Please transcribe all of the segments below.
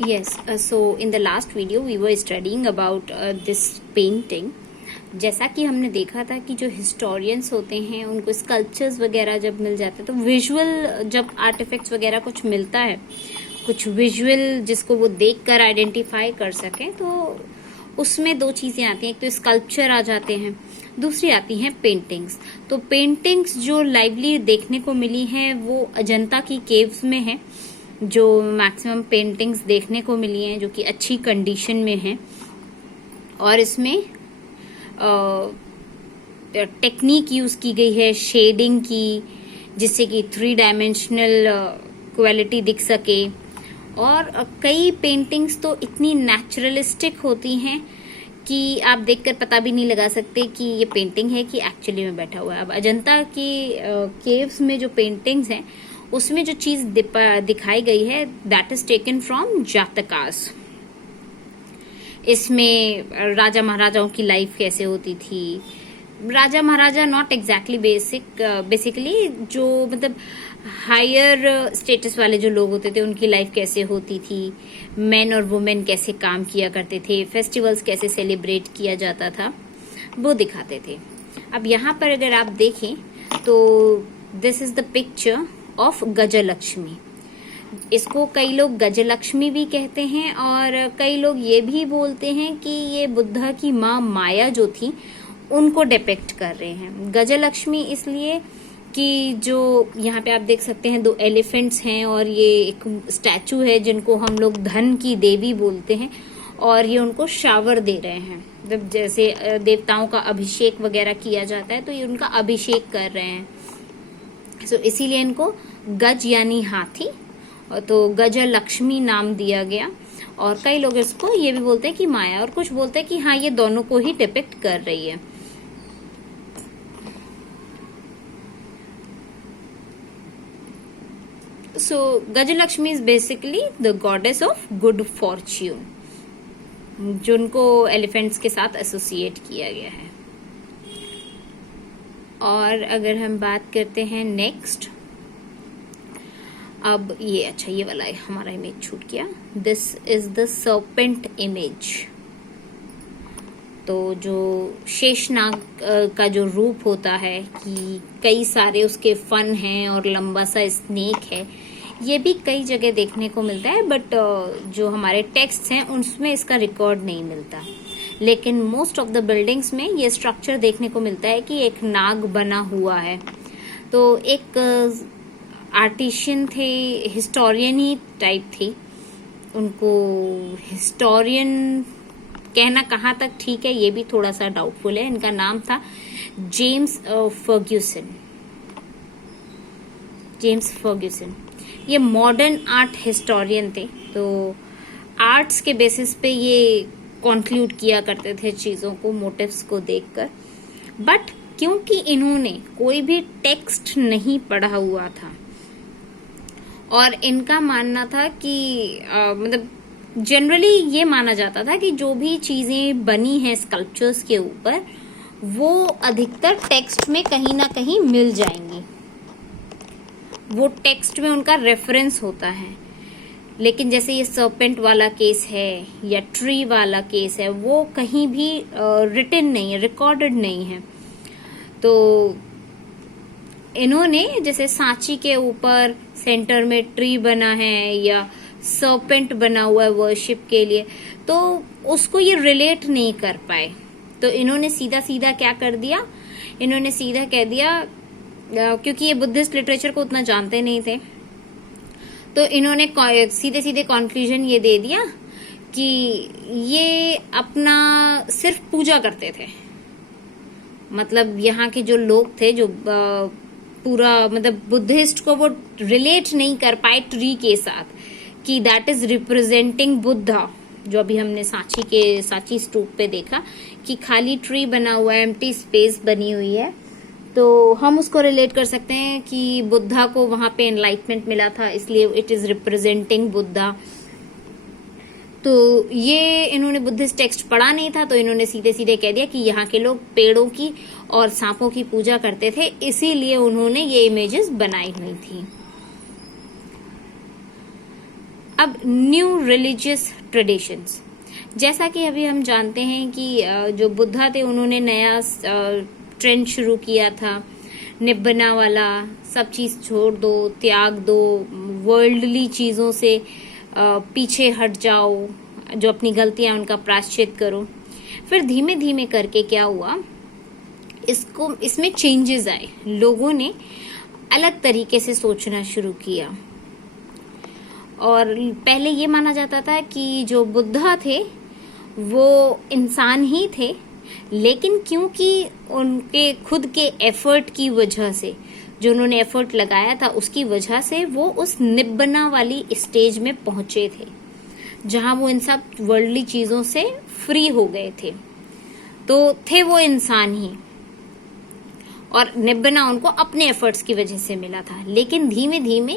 Yes, so in the last video we were studying about this painting. जैसा कि हमने देखा था कि जो हिस्टोरियंस होते हैं उनको स्कल्पचर्स वगैरह जब मिल जाते हैं तो विजुअल जब आर्टिफैक्ट्स वगैरह कुछ मिलता है, कुछ विजुअल जिसको वो देखकर आइडेंटिफाई कर सकें, तो उसमें दो चीजें आती हैं। एक तो स्कल्पचर आ जाते हैं, दूसरी आती हैं पेंटिंग्स। तो पेंटिंग्स जो लाइवली देखने को मिली हैं वो अजंता की केव्स में है, जो मैक्सिमम पेंटिंग्स देखने को मिली हैं जो कि अच्छी कंडीशन में हैं। और इसमें टेक्निक यूज की गई है शेडिंग की, जिससे कि 3 डायमेंशनल क्वालिटी दिख सके। और कई पेंटिंग्स तो इतनी नेचुरलिस्टिक होती हैं कि आप देखकर पता भी नहीं लगा सकते कि ये पेंटिंग है कि एक्चुअली में बैठा हुआ है। अब अजंता की केव्स में जो पेंटिंग्स हैं उसमें जो चीज दिखाई गई है दैट इज टेकन फ्रॉम जातकास। इसमें राजा महाराजाओं की लाइफ कैसे होती थी, राजा महाराजा नॉट एग्जैक्टली बेसिकली जो मतलब हायर स्टेटस वाले जो लोग होते थे उनकी लाइफ कैसे होती थी, मेन और वुमेन कैसे काम किया करते थे, फेस्टिवल्स कैसे सेलिब्रेट किया जाता था, वो दिखाते थे। अब यहाँ पर अगर आप देखें तो this is the picture of Gajalakshmi. इसको कई लोग गजलक्ष्मी भी कहते हैं और कई लोग ये भी बोलते हैं कि ये बुद्धा की माँ माया जो थी उनको डिपिक्ट कर रहे हैं। गजलक्ष्मी इसलिए कि जो यहाँ पे आप देख सकते हैं 2 एलिफेंट्स हैं और ये एक स्टैचू है जिनको हम लोग धन की देवी बोलते हैं, और ये उनको शावर दे रहे हैं। जब जैसे देवताओं का अभिषेक वगैरह किया जाता है तो ये उनका अभिषेक कर रहे हैं। सो इसीलिए इनको गज यानी हाथी, तो गजलक्ष्मी नाम दिया गया। और कई लोग इसको ये भी बोलते हैं कि माया, और कुछ बोलते हैं कि हाँ ये दोनों को ही डिपिक्ट कर रही है। So Gajalakshmi is basically the goddess of good fortune, जिनको एलिफेंट्स के साथ एसोसिएट किया गया है। और अगर हम बात करते हैं नेक्स्ट, अब ये वाला है, हमारा इमेज छूट गया। This is the serpent image. तो जो शेषनाग का जो रूप होता है कि कई सारे उसके फन हैं और लंबा सा स्नेक है, ये भी कई जगह देखने को मिलता है, बट जो हमारे टेक्स्ट हैं उनमें इसका रिकॉर्ड नहीं मिलता। लेकिन मोस्ट ऑफ द बिल्डिंग्स में ये स्ट्रक्चर देखने को मिलता है कि एक नाग बना हुआ है। तो एक आर्टिशियन थे, हिस्टोरियन ही टाइप थी, उनको हिस्टोरियन कहना कहाँ तक ठीक है ये भी थोड़ा सा डाउटफुल है। इनका नाम था जेम्स फर्ग्यूसन। ये मॉडर्न आर्ट हिस्टोरियन थे, तो आर्ट्स के बेसिस पे ये कंक्लूड किया करते थे चीजों को, मोटिव्स को देखकर। बट क्योंकि इन्होंने कोई भी टेक्स्ट नहीं पढ़ा हुआ था और इनका मानना था कि मतलब जनरली ये माना जाता था कि जो भी चीजें बनी हैं स्कल्पचर्स के ऊपर वो अधिकतर टेक्स्ट में कहीं ना कहीं मिल जाएंगी, वो टेक्स्ट में उनका रेफरेंस होता है। लेकिन जैसे ये सर्पेंट वाला केस है या ट्री वाला केस है, वो कहीं भी रिटन नहीं है, रिकॉर्डेड नहीं है। तो इन्होंने जैसे सांची के ऊपर सेंटर में ट्री बना है या सर्पेंट बना हुआ है वर्शिप के लिए, तो उसको ये रिलेट नहीं कर पाए। तो इन्होंने सीधा सीधा क्या कर दिया, इन्होंने सीधा कह दिया, क्योंकि ये बुद्धिस्ट लिटरेचर को उतना जानते नहीं थे, तो इन्होंने सीधे सीधे कंक्लूजन ये दे दिया कि ये अपना सिर्फ पूजा करते थे। मतलब यहाँ के जो लोग थे जो पूरा मतलब बुद्धिस्ट को वो रिलेट नहीं कर पाए ट्री के साथ कि दैट इज रिप्रेजेंटिंग बुद्धा। जो अभी हमने सांची स्तूप पे देखा कि खाली ट्री बना हुआ है, एम्प्टी स्पेस बनी हुई है, तो हम उसको रिलेट कर सकते हैं कि बुद्धा को वहां पे एनलाइटमेंट मिला था, इसलिए इट इज रिप्रेजेंटिंग बुद्धा। तो ये इन्होंने बुद्धिस्ट टेक्स्ट पढ़ा नहीं था, तो इन्होंने सीधे सीधे कह दिया कि यहाँ के लोग पेड़ों की और सांपों की पूजा करते थे, इसीलिए उन्होंने ये इमेजेस बनाई हुई थी। अब न्यू रिलीजियस ट्रेडिशंस, जैसा कि अभी हम जानते हैं कि जो बुद्धा थे उन्होंने नया ट्रेंड शुरू किया था, निब्बना वाला, सब चीज छोड़ दो, त्याग दो, वर्ल्डली चीजों से पीछे हट जाओ, जो अपनी गलतियां उनका प्रायश्चित करो। फिर धीमे धीमे करके क्या हुआ, इसमें चेंजेस आए, लोगों ने अलग तरीके से सोचना शुरू किया। और पहले ये माना जाता था कि जो बुद्धा थे वो इंसान ही थे, लेकिन क्योंकि उनके खुद के एफर्ट की वजह से, जो उन्होंने एफर्ट लगाया था उसकी वजह से वो उस निब्बना वाली स्टेज में पहुंचे थे, जहां वो इन सब वर्ल्डली चीजों से फ्री हो गए थे। तो थे वो इंसान ही, और निब्बना उनको अपने एफर्ट्स की वजह से मिला था। लेकिन धीमे धीमे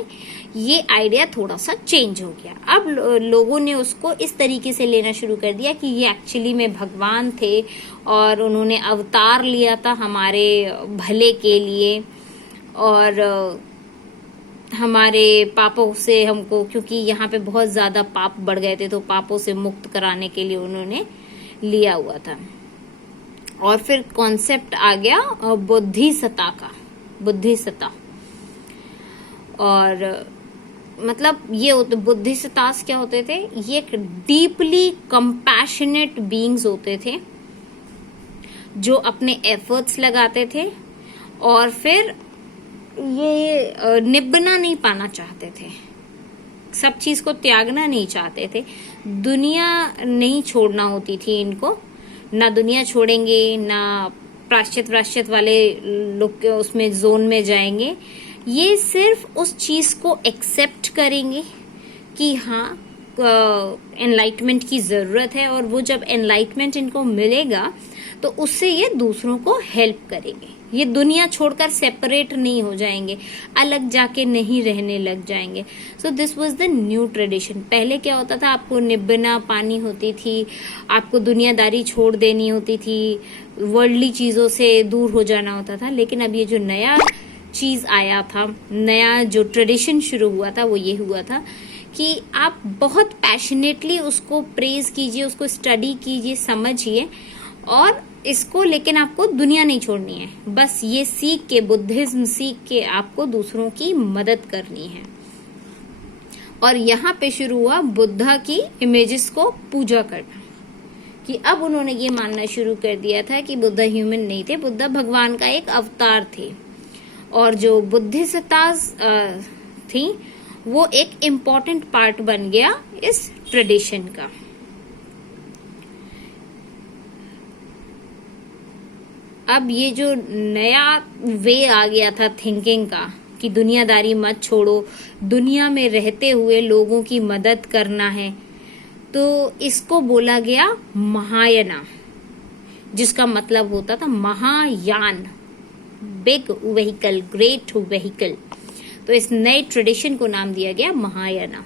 ये आइडिया थोड़ा सा चेंज हो गया। अब लोगों ने उसको इस तरीके से लेना शुरू कर दिया कि ये एक्चुअली में भगवान थे और उन्होंने अवतार लिया था हमारे भले के लिए, और हमारे पापों से हमको, क्योंकि यहाँ पे बहुत ज्यादा पाप बढ़ गए थे, तो पापों से मुक्त कराने के लिए उन्होंने लिया हुआ था। और फिर कॉन्सेप्ट आ गया बुद्धिसत्ता का, बुद्धिसत्ता। और मतलब ये होते बुद्धिसत्तास क्या होते थे, ये एक डीपली कंपैशनेट बीइंग्स होते थे जो अपने एफर्ट्स लगाते थे, और फिर ये निब्बना नहीं पाना चाहते थे, सब चीज को त्यागना नहीं चाहते थे, दुनिया नहीं छोड़ना होती थी इनको, ना दुनिया छोड़ेंगे, ना प्राश्चित वाले लोग उसमें जोन में जाएंगे। ये सिर्फ उस चीज को एक्सेप्ट करेंगे कि हाँ एनलाइटमेंट की जरूरत है, और वो जब एनलाइटमेंट इनको मिलेगा तो उससे ये दूसरों को हेल्प करेंगे। ये दुनिया छोड़कर सेपरेट नहीं हो जाएंगे, अलग जाके नहीं रहने लग जाएंगे। So this was the new tradition. पहले क्या होता था, आपको निब्बना पानी होती थी, आपको दुनियादारी छोड़ देनी होती थी, वर्ल्डली चीजों से दूर हो जाना होता था। लेकिन अब ये जो नया चीज आया था, नया जो ट्रेडिशन शुरू हुआ था, वो ये हुआ था कि आप बहुत पैशनेटली उसको प्रेज कीजिए, उसको स्टडी कीजिए, समझिए, और इसको लेकिन आपको दुनिया नहीं छोड़नी है, बस ये सीख के, बुद्धिज्म सीख के आपको दूसरों की मदद करनी है। और यहाँ पे शुरू हुआ बुद्धा की इमेजेस को पूजा करना, कि अब उन्होंने ये मानना शुरू कर दिया था कि बुद्धा ह्यूमन नहीं थे, बुद्धा भगवान का एक अवतार थे। और जो बुद्धिसत्तास थी वो एक इम्पॉर्टेंट पार्ट बन गया इस ट्रेडिशन का। अब ये जो नया वे आ गया था थिंकिंग का कि दुनियादारी मत छोड़ो, दुनिया में रहते हुए लोगों की मदद करना है, तो इसको बोला गया महायाना, जिसका मतलब होता था Mahayana, big vehicle, great vehicle. तो इस नए ट्रेडिशन को नाम दिया गया महायाना।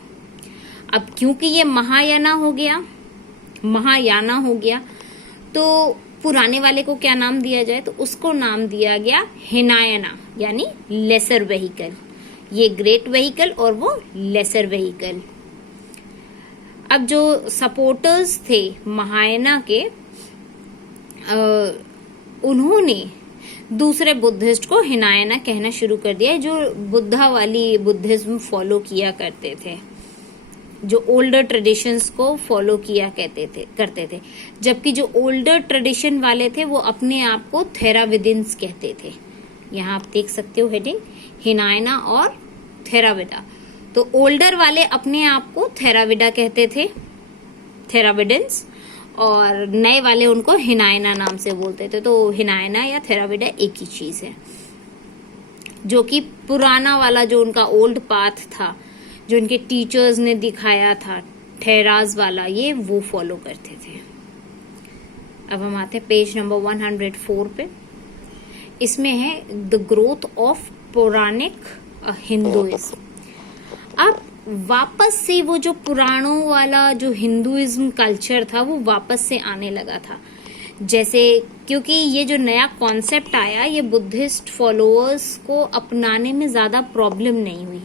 अब क्योंकि ये महायाना हो गया, तो पुराने वाले को क्या नाम दिया जाए, तो उसको नाम दिया गया हिनायना, यानी लेसर व्हीकल। ये ग्रेट व्हीकल और वो लेसर व्हीकल। अब जो सपोर्टर्स थे महायाना के, उन्होंने दूसरे बुद्धिस्ट को हिनायना कहना शुरू कर दिया, जो बुद्धा वाली बुद्धिज्म फॉलो किया करते थे, जो ओल्डर ट्रेडिशंस को फॉलो किया करते थे। जबकि जो ओल्डर ट्रेडिशन वाले थे वो अपने आप को थेराविदिन्स कहते थे। यहाँ आप देख सकते हो हेडिंग, हिनायना और थेराविदा। तो ओल्डर वाले अपने आप को थेराविदा कहते थे, थेराविडिन्स, और नए वाले उनको हिनायना नाम से बोलते थे। तो हिनायना या थेराविदा एक ही चीज है, जो कि पुराना वाला जो उनका ओल्ड पाथ था, जो उनके टीचर्स ने दिखाया था, ठहराज वाला, ये वो फॉलो करते थे। अब हम आते हैं पेज नंबर 104 पे। इसमें है द ग्रोथ ऑफ पौराणिक हिंदुइज्म। अब वापस से वो जो पुराणों वाला जो हिंदुइज्म कल्चर था वो वापस से आने लगा था। जैसे क्योंकि ये जो नया कॉन्सेप्ट आया, ये बुद्धिस्ट फॉलोअर्स को अपनाने में ज्यादा प्रॉब्लम नहीं हुई,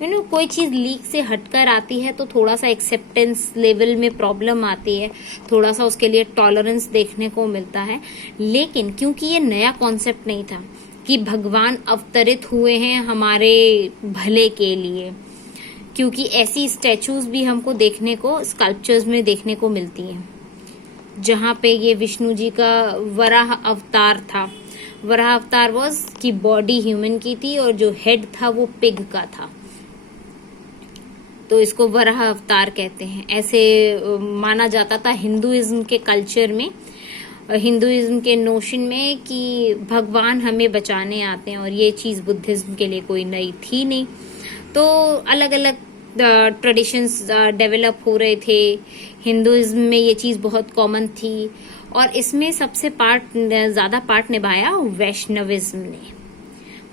कोई चीज लीक से हटकर आती है तो थोड़ा सा एक्सेप्टेंस लेवल में प्रॉब्लम आती है, थोड़ा सा उसके लिए टॉलरेंस देखने को मिलता है। लेकिन क्योंकि ये नया कॉन्सेप्ट नहीं था कि भगवान अवतरित हुए हैं हमारे भले के लिए, क्योंकि ऐसी स्टैचूज भी हमको देखने को स्कल्पचर्स में देखने को मिलती हैं, जहाँ पे ये विष्णु जी का वराह अवतार था। वराह अवतार वॉज की बॉडी ह्यूमन की थी और जो हेड था वो पिग का था, तो इसको वराह अवतार कहते हैं। ऐसे माना जाता था हिंदुइज्म के कल्चर में, हिंदुइज्म के नोशन में कि भगवान हमें बचाने आते हैं, और ये चीज बुद्धिज्म के लिए कोई नई थी नहीं। तो अलग अलग ट्रेडिशंस डेवलप हो रहे थे। हिंदुइज्म में ये चीज बहुत कॉमन थी, और इसमें सबसे ज्यादा पार्ट निभाया वैष्णविज्म ने।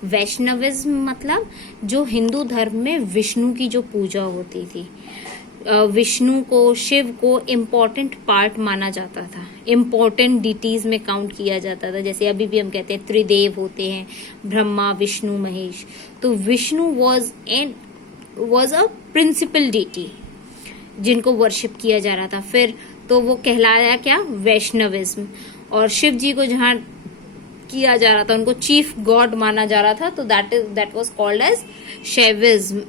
वैष्णविज्म मतलब जो हिंदू धर्म में विष्णु की जो पूजा होती थी, विष्णु को, शिव को इम्पोर्टेंट पार्ट माना जाता था, इम्पोर्टेंट डिटीज में काउंट किया जाता था। जैसे अभी भी हम कहते हैं त्रिदेव होते हैं, ब्रह्मा, विष्णु, महेश। तो Vishnu was a principal deity जिनको वर्शिप किया जा रहा था। फिर तो वो कहलाया क्या, वैष्णविज्म। और शिव जी को जहाँ किया जा रहा था, उनको चीफ गॉड माना जा रहा था, तो that was called as Shaivism.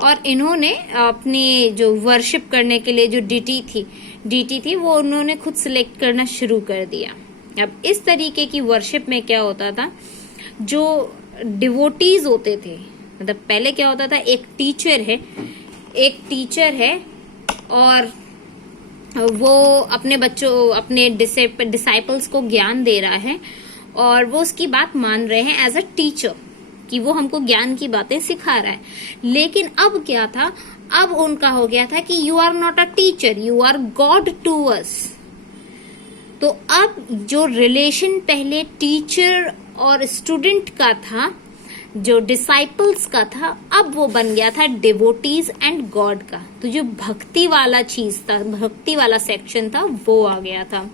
और इन्होंने अपने जो वर्शिप करने के लिए जो डीटी थी वो उन्होंने खुद सिलेक्ट करना शुरू कर दिया। अब इस तरीके की वर्शिप में क्या होता था, जो डिवोटीज होते थे, मतलब पहले क्या होता था, एक टीचर है और वो अपने बच्चों, अपने डिसाइपल्स को ज्ञान दे रहा है, और वो उसकी बात मान रहे हैं एज अ टीचर कि वो हमको ज्ञान की बातें सिखा रहा है। लेकिन अब क्या था, अब उनका हो गया था कि you are not a teacher, you are god to us. तो अब जो रिलेशन पहले टीचर और स्टूडेंट का था, जो डिसाइपल्स का था, अब वो बन गया था डिवोटीज एंड गॉड का। तो जो भक्ति वाला चीज था, भक्ति वाला सेक्शन था, वो आ गया था।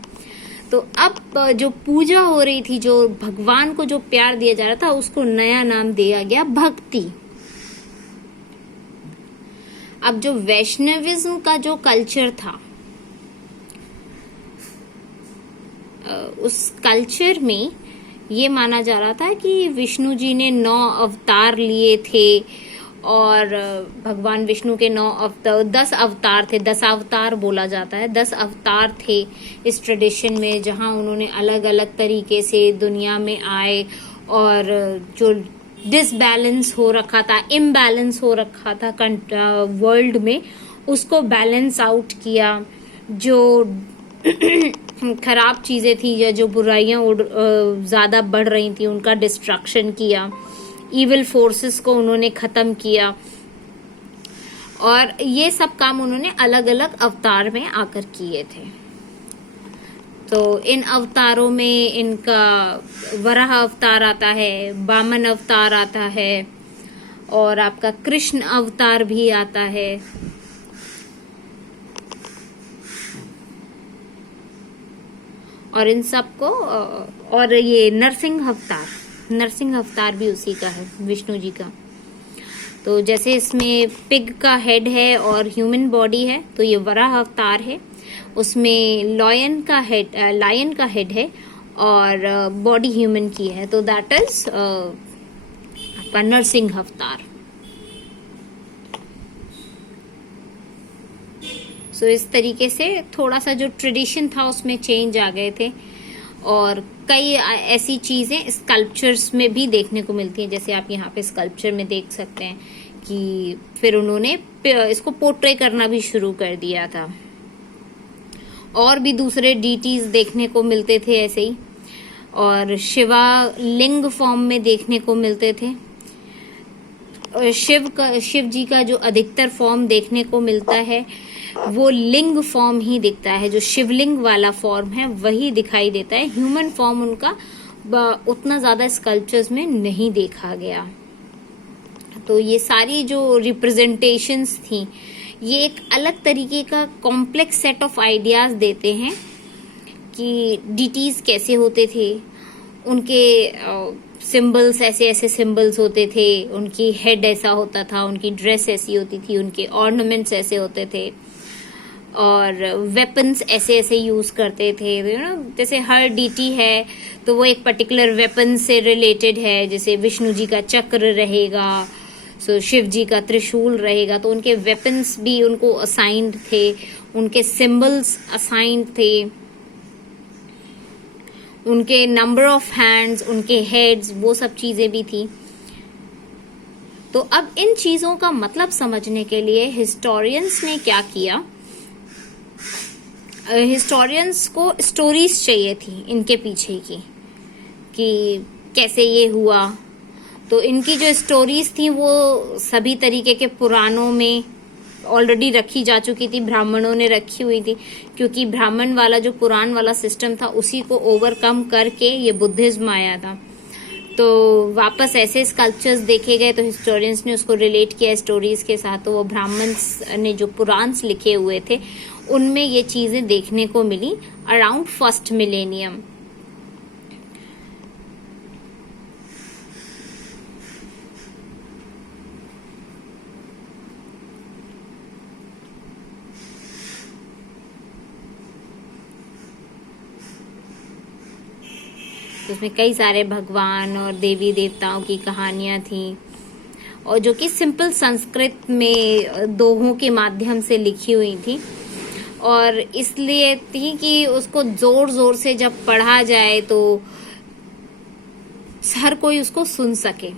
तो अब जो पूजा हो रही थी, जो भगवान को जो प्यार दिया जा रहा था, उसको नया नाम दिया गया भक्ति। अब जो वैष्णविज्म का जो कल्चर था, उस कल्चर में ये माना जा रहा था कि विष्णु जी ने 9 अवतार लिए थे, और भगवान विष्णु के 10 अवतार थे, 10 अवतार बोला जाता है, 10 अवतार थे इस ट्रेडिशन में, जहां उन्होंने अलग अलग तरीके से दुनिया में आए और जो डिसबैलेंस हो रखा था, इम्बैलेंस हो रखा था वर्ल्ड में, उसको बैलेंस आउट किया। जो खराब चीजें थी या जो बुराइयां ज्यादा बढ़ रही थी, उनका डिस्ट्रक्शन किया, इविल फोर्सेस को उन्होंने खत्म किया, और ये सब काम उन्होंने अलग अलग अवतार में आकर किए थे। तो इन अवतारों में इनका वराह अवतार आता है, वामन अवतार आता है, और आपका कृष्ण अवतार भी आता है। और इन सबको, और ये नरसिंह अवतार भी उसी का है, विष्णु जी का। तो जैसे इसमें पिग का हेड है और ह्यूमन बॉडी है, तो ये वराह अवतार है। उसमें लायन का हेड है और बॉडी ह्यूमन की है, तो दैट इज आपका नरसिंह अवतार। सो इस तरीके से थोड़ा सा जो ट्रेडिशन था उसमें चेंज आ गए थे, और कई ऐसी चीजें स्कल्पचर्स में भी देखने को मिलती हैं। जैसे आप यहाँ पे स्कल्पचर में देख सकते हैं कि फिर उन्होंने इसको पोर्ट्रे करना भी शुरू कर दिया था, और भी दूसरे डीटीज देखने को मिलते थे ऐसे ही, और शिवा लिंग फॉर्म में देखने को मिलते थे। शिव जी का जो अधिकतर फॉर्म देखने को मिलता है वो लिंग फॉर्म ही दिखता है, जो शिवलिंग वाला फॉर्म है वही दिखाई देता है। ह्यूमन फॉर्म उनका उतना ज्यादा स्कल्पचर्स में नहीं देखा गया। तो ये सारी जो रिप्रेजेंटेशंस थी, ये एक अलग तरीके का कॉम्प्लेक्स सेट ऑफ आइडियाज देते हैं कि डीटीज कैसे होते थे, उनके सिंबल्स ऐसे ऐसे सिंबल्स होते थे, उनकी हेड ऐसा होता था, उनकी ड्रेस ऐसी होती थी, उनके ऑर्नामेंट्स ऐसे होते थे, और वेपन्स ऐसे ऐसे यूज करते थे। जैसे हर डीटी है तो वो एक पर्टिकुलर वेपन से रिलेटेड है, जैसे विष्णु जी का चक्र रहेगा, सो शिव जी का त्रिशूल रहेगा, तो उनके वेपन्स भी उनको असाइंड थे, उनके सिंबल्स असाइंड थे, उनके नंबर ऑफ हैंड्स, उनके हेड्स, वो सब चीजें भी थी। तो अब इन चीजों का मतलब समझने के लिए हिस्टोरियंस ने क्या किया, हिस्टोरियंस को स्टोरीज चाहिए थी इनके पीछे की, कि कैसे ये हुआ। तो इनकी जो स्टोरीज थी वो सभी तरीके के पुराणों में ऑलरेडी रखी जा चुकी थी, ब्राह्मणों ने रखी हुई थी, क्योंकि ब्राह्मण वाला जो पुराण वाला सिस्टम था उसी को ओवरकम करके ये बुद्धिज्म आया था। तो वापस ऐसे स्कल्पचर्स देखे गए तो हिस्टोरियंस ने उसको रिलेट किया स्टोरीज के साथ। तो वो ब्राह्मण्स ने जो पुराण्स लिखे हुए थे उनमें ये चीजें देखने को मिली अराउंड फर्स्ट मिलेनियम। उसमें कई सारे भगवान और देवी देवताओं की कहानियां थी, और जो कि सिंपल संस्कृत में दोहों के माध्यम से लिखी हुई थी, और इसलिए थी कि उसको जोर जोर से जब पढ़ा जाए तो हर कोई उसको सुन सके,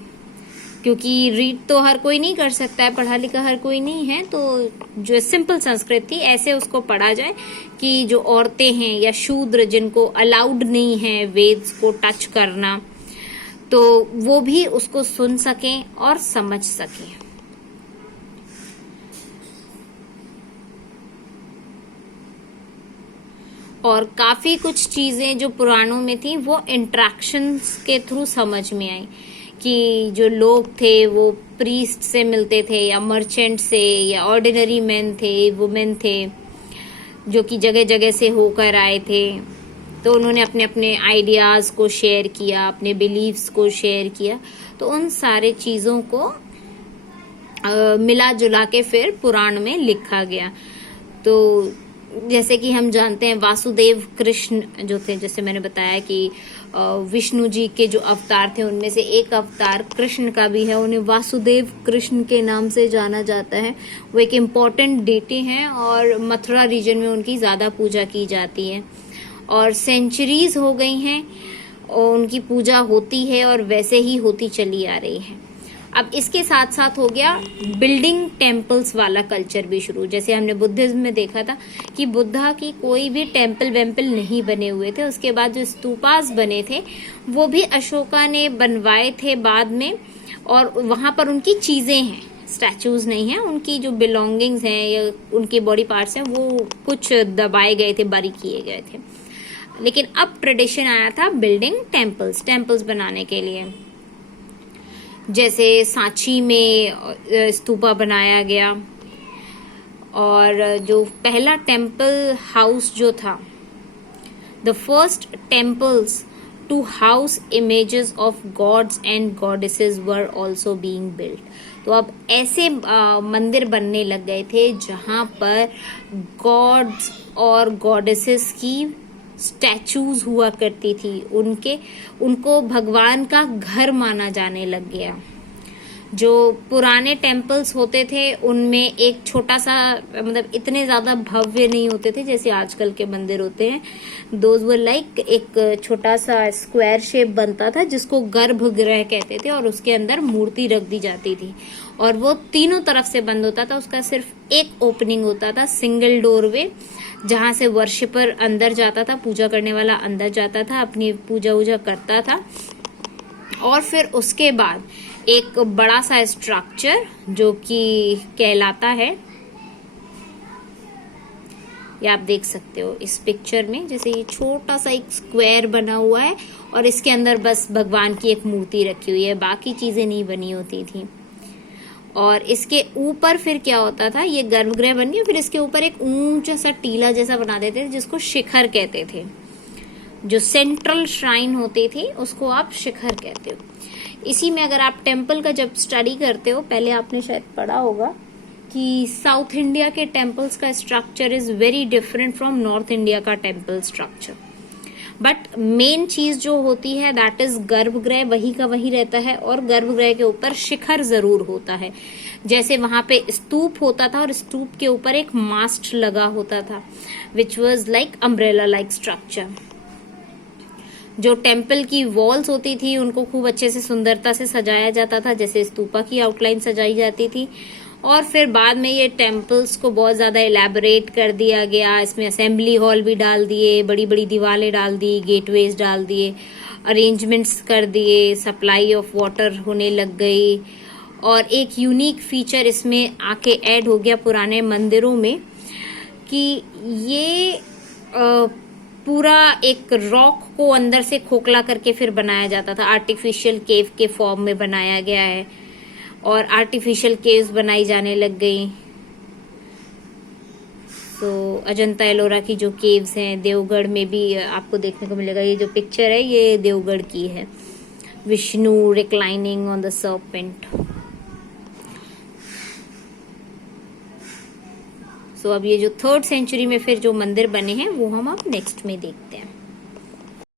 क्योंकि रीड तो हर कोई नहीं कर सकता है, पढ़ा लिखा हर कोई नहीं है। तो जो सिंपल संस्कृत थी ऐसे उसको पढ़ा जाए कि जो औरतें हैं या शूद्र जिनको अलाउड नहीं है वेद्स को टच करना, तो वो भी उसको सुन सकें और समझ सकें। और काफी कुछ चीजें जो पुराणों में थी वो इंट्रैक्शंस के थ्रू समझ में आई, कि जो लोग थे वो प्रीस्ट से मिलते थे या मर्चेंट से, या ऑर्डिनरी मैन थे, वुमेन थे, जो कि जगह जगह से होकर आए थे। तो उन्होंने अपने अपने आइडियाज को शेयर किया, अपने बिलीव्स को शेयर किया। तो उन सारे चीजों को मिला जुला के फिर पुराण में लिखा गया। तो जैसे कि हम जानते हैं वासुदेव कृष्ण जो थे, जैसे मैंने बताया कि विष्णु जी के जो अवतार थे उनमें से एक अवतार कृष्ण का भी है, उन्हें वासुदेव कृष्ण के नाम से जाना जाता है। वो एक इम्पोर्टेंट डेटी हैं और मथुरा रीजन में उनकी ज्यादा पूजा की जाती है, और सेंचुरीज हो गई हैं और उनकी पूजा होती है और वैसे ही होती चली आ रही है। अब इसके साथ साथ हो गया बिल्डिंग टेम्पल्स वाला कल्चर भी शुरू। जैसे हमने बुद्धिज्म में देखा था कि बुद्धा की कोई भी टेम्पल वेम्पल नहीं बने हुए थे, उसके बाद जो स्तूपास बने थे वो भी अशोका ने बनवाए थे बाद में, और वहां पर उनकी चीजें हैं, स्टैचूज नहीं है, उनकी जो बिलोंगिंग्स हैं या उनके बॉडी पार्ट्स हैं वो कुछ दबाए गए थे, बरी किए गए थे। लेकिन अब ट्रेडिशन आया था बिल्डिंग टेम्पल्स बनाने के लिए। जैसे सांची में स्तूपा बनाया गया, और जो पहला टेम्पल हाउस जो था, the first temples to house images of gods and goddesses were also being built. तो अब ऐसे मंदिर बनने लग गए थे जहां पर गॉड्स और गॉडेसेस की स्टैचूज हुआ करती थी, उनको भगवान का घर माना जाने लग गया। जो पुराने टेम्पल्स होते थे उनमें एक छोटा सा, मतलब इतने ज्यादा भव्य नहीं होते थे जैसे आजकल के मंदिर होते हैं। दोज वर लाइक एक छोटा सा स्क्वायर शेप बनता था जिसको गर्भगृह कहते थे, और उसके अंदर मूर्ति रख दी जाती थी, और वो तीनों तरफ से बंद होता था। उसका सिर्फ एक ओपनिंग होता था, सिंगल डोरवे, जहां से वर्शिपर अंदर जाता था, पूजा करने वाला अंदर जाता था, अपनी पूजा वूजा करता था। और फिर उसके बाद एक बड़ा सा स्ट्रक्चर जो कि कहलाता है, ये आप देख सकते हो इस पिक्चर में, जैसे ये छोटा सा एक स्क्वायर बना हुआ है और इसके अंदर बस भगवान की एक मूर्ति रखी हुई है, बाकी चीजें नहीं बनी होती थी। और इसके ऊपर फिर क्या होता था, ये गर्भगृह बन गया, फिर इसके ऊपर एक ऊंचा सा टीला जैसा बना देते थे जिसको शिखर कहते थे। जो सेंट्रल श्राइन होती थी उसको आप शिखर कहते हो। इसी में अगर आप टेम्पल का जब स्टडी करते हो, पहले आपने शायद पढ़ा होगा कि साउथ इंडिया के टेम्पल्स का structure is very different from north India का टेम्पल स्ट्रक्चर। बट मेन चीज जो होती है दैट इज गर्भगृह वही का वही रहता है, और गर्भगृह के ऊपर शिखर जरूर होता है। जैसे वहां पे स्तूप होता था और स्तूप के ऊपर एक मास्ट लगा होता था which was like umbrella like structure. जो टेम्पल की वॉल्स होती थी उनको खूब अच्छे से सुंदरता से सजाया जाता था, जैसे स्तूपा की आउटलाइन सजाई जाती थी। और फिर बाद में ये टेम्पल्स को बहुत ज्यादा इलेबोरेट कर दिया गया, इसमें असेंबली हॉल भी डाल दिए, बड़ी बड़ी दीवारें डाल दी, गेटवेज डाल दिए, अरेंजमेंट्स कर दिए, सप्लाई ऑफ वाटर होने लग गई। और एक यूनिक फीचर इसमें आके ऐड हो गया पुराने मंदिरों में कि ये पूरा एक रॉक को अंदर से खोखला करके फिर बनाया जाता था। आर्टिफिशियल केव के फॉर्म में बनाया गया है और आर्टिफिशियल केव्स बनाई जाने लग गई। तो अजंता एलोरा की जो केव्स हैं देवगढ़ में भी आपको देखने को मिलेगा। ये जो पिक्चर है ये देवगढ़ की है, Vishnu reclining on the serpent. So अब ये जो 3rd सेंचुरी में फिर जो मंदिर बने हैं वो हम अब नेक्स्ट में देखते हैं।